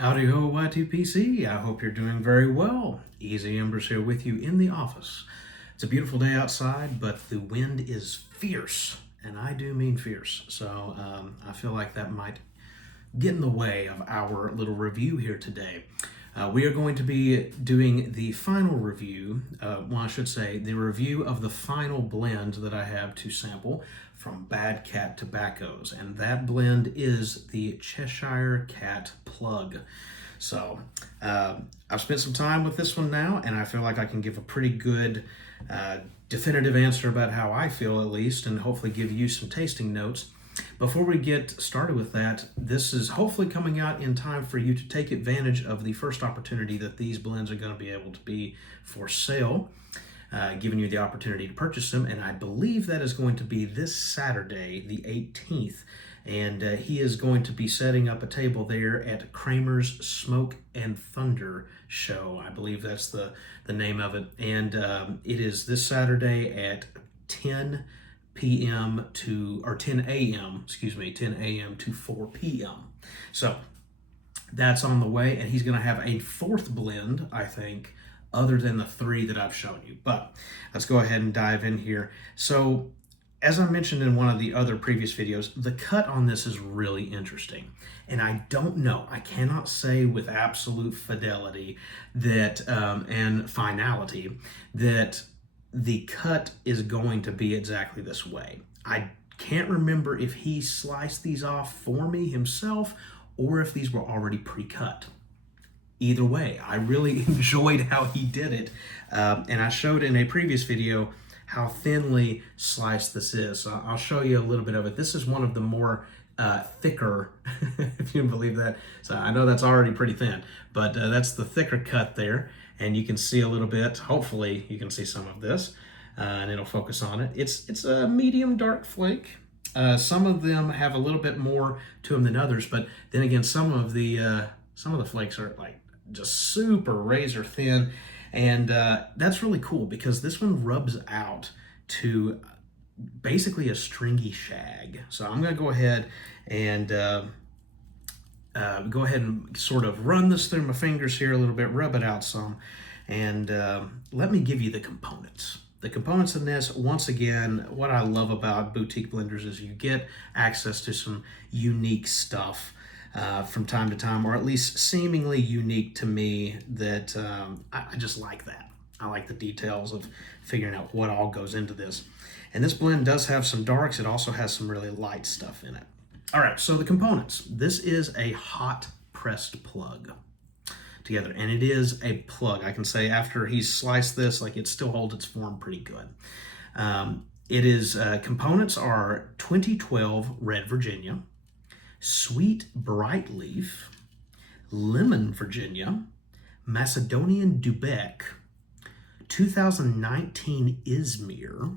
Howdy ho, Y2PC. I hope you're doing very well. Easy Embers here with you in the office. It's a beautiful day outside, but the wind is fierce, and I do mean fierce. So I feel like that might get in the way of our little review here today. We are going to be doing the final review, I should say the review of the final blend that I have to sample from Bad Cat Tobaccos, and that blend is the Cheshire Cat Plug. So I've spent some time with this one now, and I feel like I can give a pretty good definitive answer about how I feel, at least, and hopefully give you some tasting notes. Before we get started with that, this is hopefully coming out in time for you to take advantage of the first opportunity that these blends are going to be able to be for sale, giving you the opportunity to purchase them. And I believe that is going to be this Saturday, the 18th. And he is going to be setting up a table there at Kremer's Smoke and Thunder show. I believe that's the name of it. And it is this Saturday at 10 a.m. to 4 p.m. So that's on the way, and he's going to have a fourth blend, I think, other than the three that I've shown you. But let's go ahead and dive in here. So as I mentioned in one of the other previous videos, the cut on this is really interesting. And I don't know, I cannot say with absolute fidelity that and finality that the cut is going to be exactly this way. I can't remember if he sliced these off for me himself or if these were already pre-cut. Either way, I really enjoyed how he did it. And I showed in a previous video how thinly sliced this is. So I'll show you a little bit of it. This is one of the more thicker, if you can believe that. So I know that's already pretty thin, but that's the thicker cut there. And you can see a little bit, hopefully you can see some of this, and it'll focus on it. It's a medium dark flake. Some of them have a little bit more to them than others, but then again, some of the flakes are like just super razor thin, and that's really cool because this one rubs out to basically a stringy shag. So I'm gonna go ahead and sort of run this through my fingers here a little bit, rub it out some, and let me give you the components. The components in this, once again, what I love about boutique blenders is you get access to some unique stuff from time to time, or at least seemingly unique to me, that I just like that. I like the details of figuring out what all goes into this. And this blend does have some darks. It also has some really light stuff in it. All right, so the components. This is a hot pressed plug together, and it is a plug. I can say after he's sliced this, like, it still holds its form pretty good. It is, components are 2012 Red Virginia, Sweet Bright Leaf, Lemon Virginia, Macedonian Dubec, 2019 Izmir,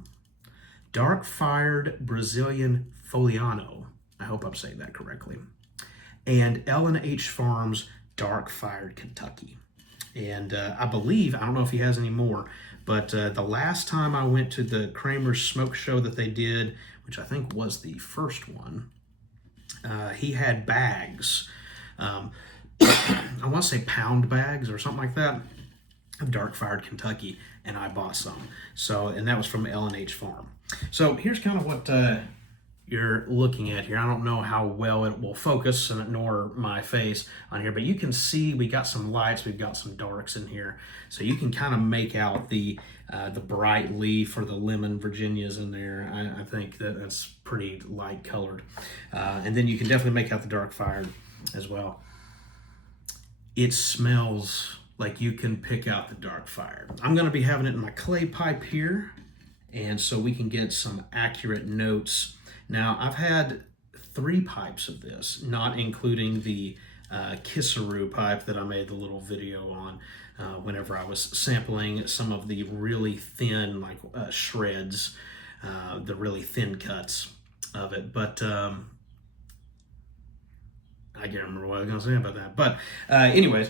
Dark Fired Brazilian Foliano, I hope I'm saying that correctly, and L&H Farms Dark Fired Kentucky. And I believe, I don't know if he has any more, but the last time I went to the Kremer smoke show that they did, which I think was the first one, he had bags. I want to say pound bags or something like that of Dark Fired Kentucky, and I bought some. So, and that was from L&H Farm. So here's kind of what you're looking at here. I don't know how well it will focus, nor my face on here, but you can see we got some lights, we've got some darks in here, so you can kind of make out the bright leaf or the lemon Virginias in there. I think that's pretty light colored, and then you can definitely make out the dark fired as well. It smells like you can pick out the dark fired. I'm going to be having it in my clay pipe here, and so we can get some accurate notes. Now, I've had 3 pipes of this, not including the Kisseroo pipe that I made the little video on whenever I was sampling some of the really thin, like shreds, the really thin cuts of it. But I can't remember what I was going to say about that. But anyways,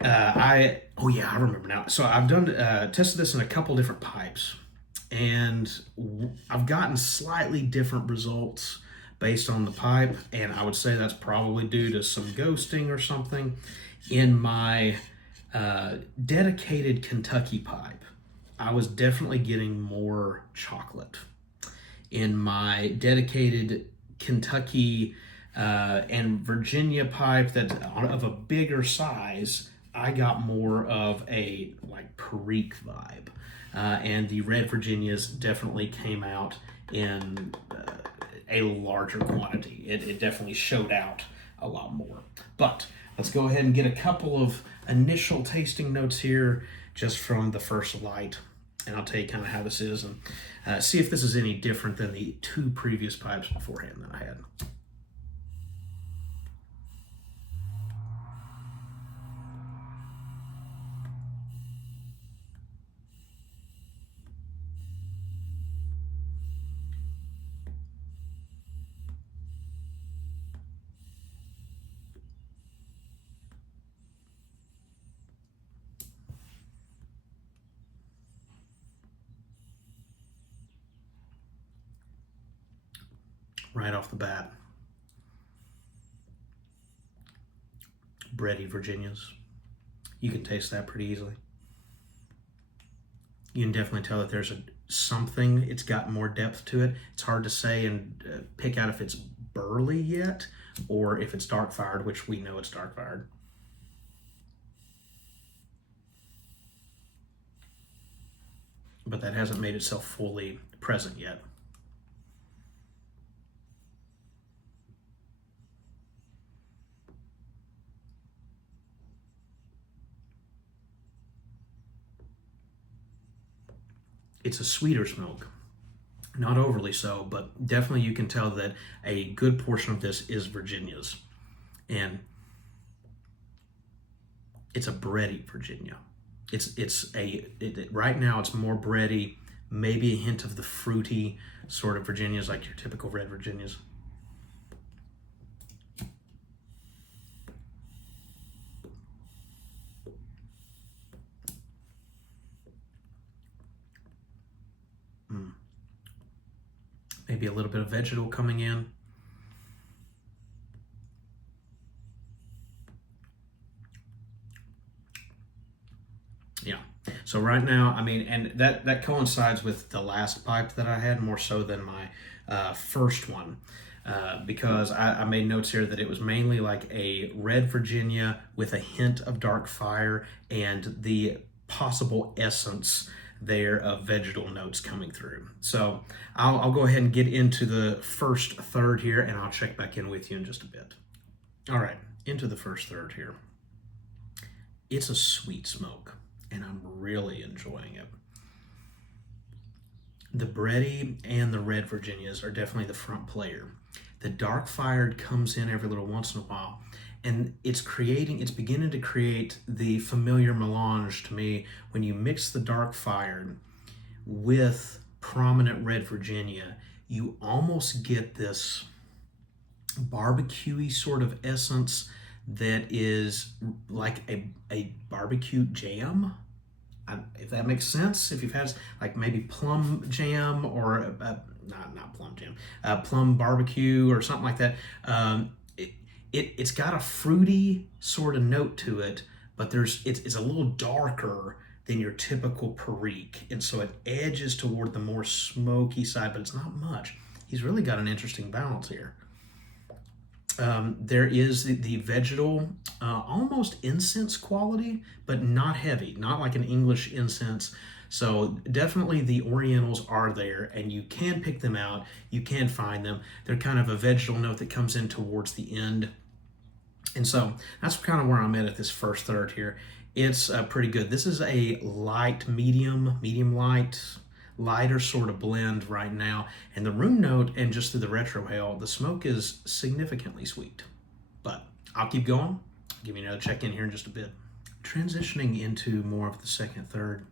I remember now. So I've done tested this in a couple different pipes, and I've gotten slightly different results based on the pipe, and I would say that's probably due to some ghosting or something. In my dedicated Kentucky pipe, I was definitely getting more chocolate. In my dedicated Kentucky and Virginia pipe that's of a bigger size, I got more of a like Perique vibe. And the red Virginias definitely came out in a larger quantity. It definitely showed out a lot more. But let's go ahead and get a couple of initial tasting notes here just from the first light. And I'll tell you kind of how this is and see if this is any different than the two previous pipes beforehand that I had. Right off the bat, bready Virginias. You can taste that pretty easily. You can definitely tell that there's something, it's got more depth to it. It's hard to say and pick out if it's burley yet or if it's dark fired, which we know it's dark fired. But that hasn't made itself fully present yet. It's a sweeter smoke. Not overly so, but definitely you can tell that a good portion of this is Virginia's. And it's a bready Virginia. Right now it's more bready, maybe a hint of the fruity sort of Virginias like your typical red Virginias. Maybe a little bit of vegetal coming in. Yeah. So right now, I mean, and that coincides with the last pipe that I had more so than my first one. Because I made notes here that it was mainly like a red Virginia with a hint of dark fire and the possible essence there of vegetal notes coming through. So I'll go ahead and get into the first third here and I'll check back in with you in just a bit. All right, into the first third here. It's a sweet smoke and I'm really enjoying it. The bready and the red Virginias are definitely the front player. The dark fired comes in every little once in a while and it's beginning to create the familiar melange to me when you mix the dark fired with prominent red Virginia. You almost get this barbecue-y sort of essence that is like a barbecue jam, if that makes sense. If you've had like maybe plum jam or not plum jam, plum barbecue or something like that. It's got a fruity sort of note to it, but it's a little darker than your typical Perique, and so it edges toward the more smoky side, but it's not much. He's really got an interesting balance here. There is the vegetal, almost incense quality, but not heavy, not like an English incense. So definitely the Orientals are there and you can pick them out. You can find them. They're kind of a vegetal note that comes in towards the end. And so that's kind of where I'm at this first third here. It's pretty good. This is a light, medium light, lighter sort of blend right now. And the room note and just through the retrohale, the smoke is significantly sweet. But I'll keep going. I'll give you another check in here in just a bit. Transitioning into more of the second third,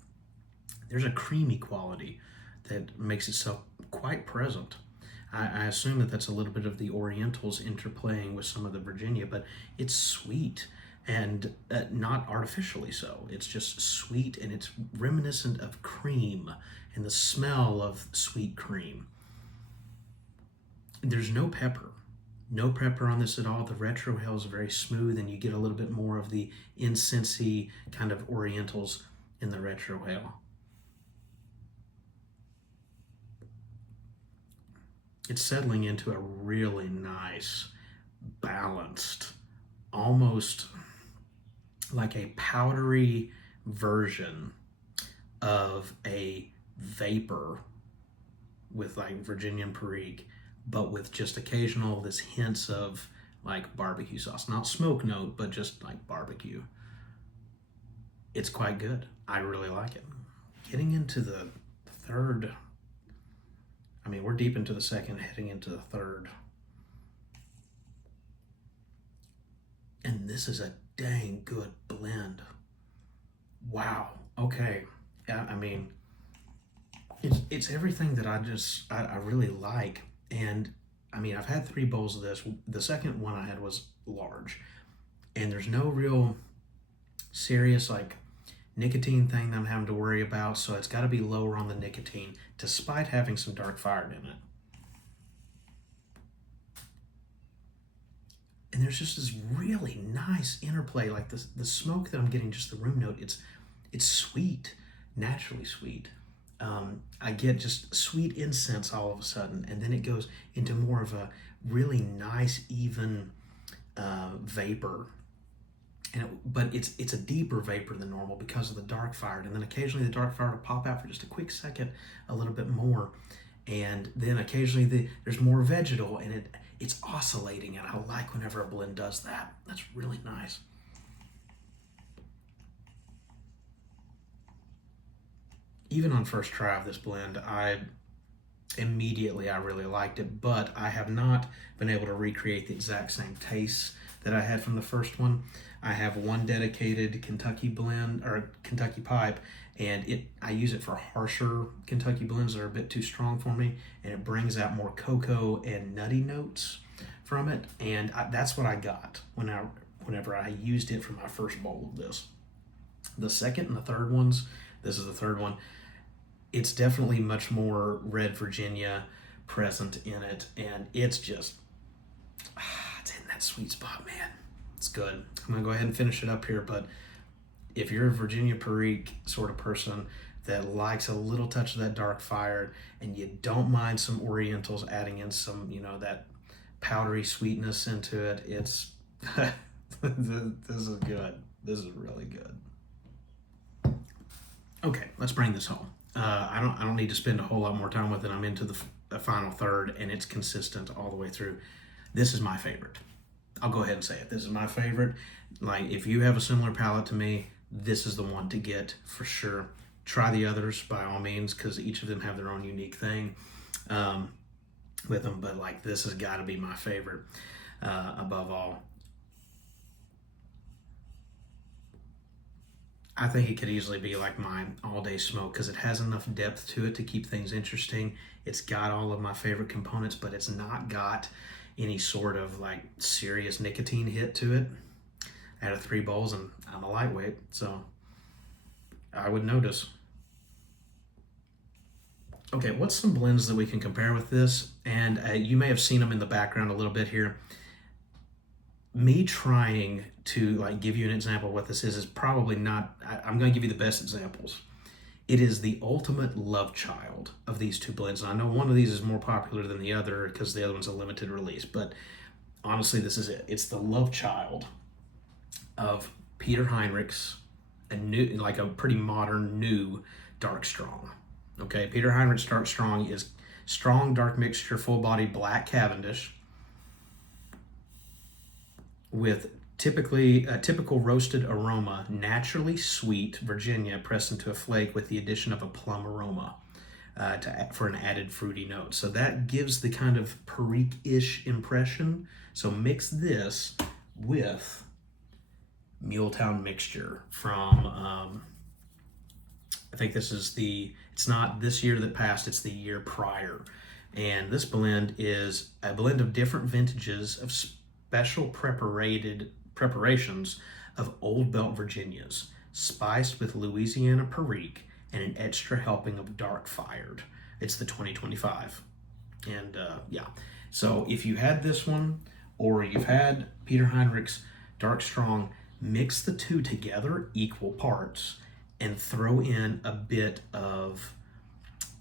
there's a creamy quality that makes itself quite present. I assume that that's a little bit of the Orientals interplaying with some of the Virginia, but it's sweet and not artificially so. It's just sweet and it's reminiscent of cream and the smell of sweet cream. There's no pepper. No pepper on this at all. The retrohale is very smooth, and you get a little bit more of the incensey kind of orientals in the retrohale. It's settling into a really nice, balanced, almost like a powdery version of a vapor with like Virginian Perique, but with just occasional this hints of like barbecue sauce. Not smoke note, but just like barbecue. It's quite good. I really like it. Getting into the third, I mean, we're deep into the second, heading into the third. And this is a dang good blend. Wow. Okay. Yeah, I mean, it's everything that I really like. And I mean, I've had 3 bowls of this. The second one I had was large, and there's no real serious like nicotine thing that I'm having to worry about. So it's got to be lower on the nicotine, despite having some dark fired in it. And there's just this really nice interplay, like the smoke that I'm getting, just the room note. It's sweet, naturally sweet. I get just sweet incense all of a sudden, and then it goes into more of a really nice, even vapor. But it's a deeper vapor than normal because of the dark fired, and then occasionally the dark fire will pop out for just a quick second, a little bit more, and then occasionally there's more vegetal, and it's oscillating, and I like whenever a blend does that. That's really nice. Even on first try of this blend, I really liked it, but I have not been able to recreate the exact same taste that I had from the first one. I have one dedicated Kentucky blend or Kentucky pipe, and I use it for harsher Kentucky blends that are a bit too strong for me, and it brings out more cocoa and nutty notes from it, and that's what I got whenever I used it for my first bowl of this. The second and the third ones, this is the third one, it's definitely much more red Virginia present in it, and it's just it's in that sweet spot, man. It's good. I'm gonna go ahead and finish it up here, but if you're a Virginia Perique sort of person that likes a little touch of that dark fire, and you don't mind some Orientals adding in some, that powdery sweetness into it, it's this is good. This is really good. Okay, let's bring this home. I don't need to spend a whole lot more time with it. I'm into the final third, and it's consistent all the way through. This is my favorite. I'll go ahead and say it. This is my favorite. Like, if you have a similar palate to me, this is the one to get for sure. Try the others by all means, because each of them have their own unique thing with them. But like, this has got to be my favorite above all. I think it could easily be like my all-day smoke because it has enough depth to it to keep things interesting. It's got all of my favorite components, but it's not got any sort of like serious nicotine hit to it. Out of 3 bowls, and I'm a lightweight, so I would notice. Okay, what's some blends that we can compare with this? And you may have seen them in the background a little bit here. Me trying to like give you an example of what this is probably not. I'm going to give you the best examples. It is the ultimate love child of these 2 blends. And I know one of these is more popular than the other because the other one's a limited release, but honestly, this is it. It's the love child of Peter Heinrich's, like a pretty modern new dark strong. Okay, Peter Heinrich's dark strong is strong dark mixture, full body black Cavendish with typical roasted aroma, naturally sweet Virginia pressed into a flake with the addition of a plum aroma for an added fruity note. So that gives the kind of Perique-ish impression. So mix this with Muletown mixture from, I think this is it's not this year that passed, it's the year prior. And this blend is a blend of different vintages of special preparations of Old Belt Virginias, spiced with Louisiana Perique and an extra helping of dark fired. It's the 2025. And yeah, So if you had this one or you've had Peter Heinrich's Dark Strong, mix the two together equal parts and throw in a bit of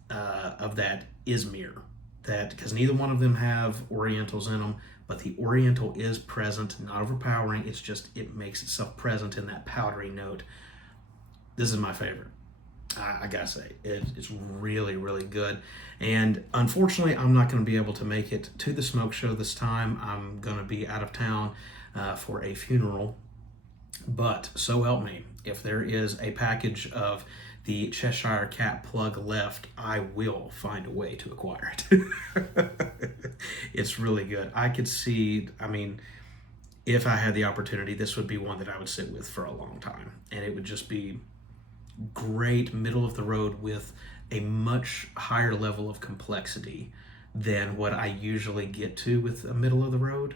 that Izmir, that because neither one of them have Orientals in them, but the Oriental is present, not overpowering. It's just it makes itself present in that powdery note. This is my favorite. I gotta say, it's really, really good. And unfortunately, I'm not going to be able to make it to the smoke show this time. I'm going to be out of town for a funeral. But so help me, if there is a package of the Cheshire Cat Plug left, I will find a way to acquire it. It's really good. I could see, I mean, if I had the opportunity, this would be one that I would sit with for a long time. And it would just be great middle of the road with a much higher level of complexity than what I usually get to with a middle of the road.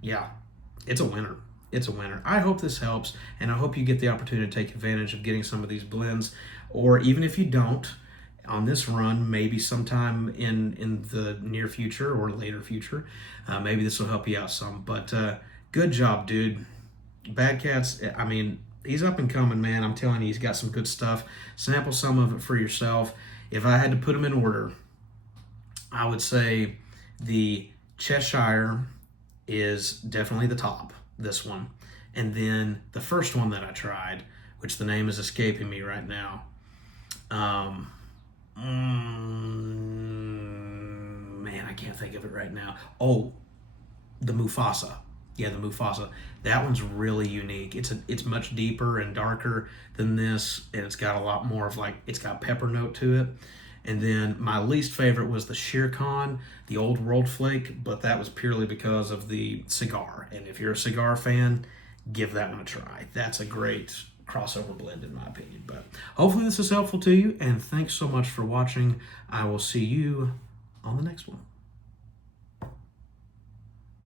Yeah, it's a winner. It's a winner. I hope this helps, and I hope you get the opportunity to take advantage of getting some of these blends, or even if you don't, on this run, maybe sometime in the near future or later future, maybe this will help you out some. But good job, dude. Bad Cats, I mean, he's up and coming, man. I'm telling you, he's got some good stuff. Sample some of it for yourself. If I had to put them in order, I would say the Cheshire is definitely the top, this one. And then the first one that I tried, which the name is escaping me right now. Man, I can't think of it right now. Oh, the Mufasa. Yeah, the Mufasa. That one's really unique. It's much deeper and darker than this, and it's got a lot more of it's got pepper note to it. And then my least favorite was the Shere Khan, the Old World Flake, but that was purely because of the cigar. And if you're a cigar fan, give that one a try. That's a great crossover blend in my opinion. But hopefully this is helpful to you, and thanks so much for watching. I will see you on the next one.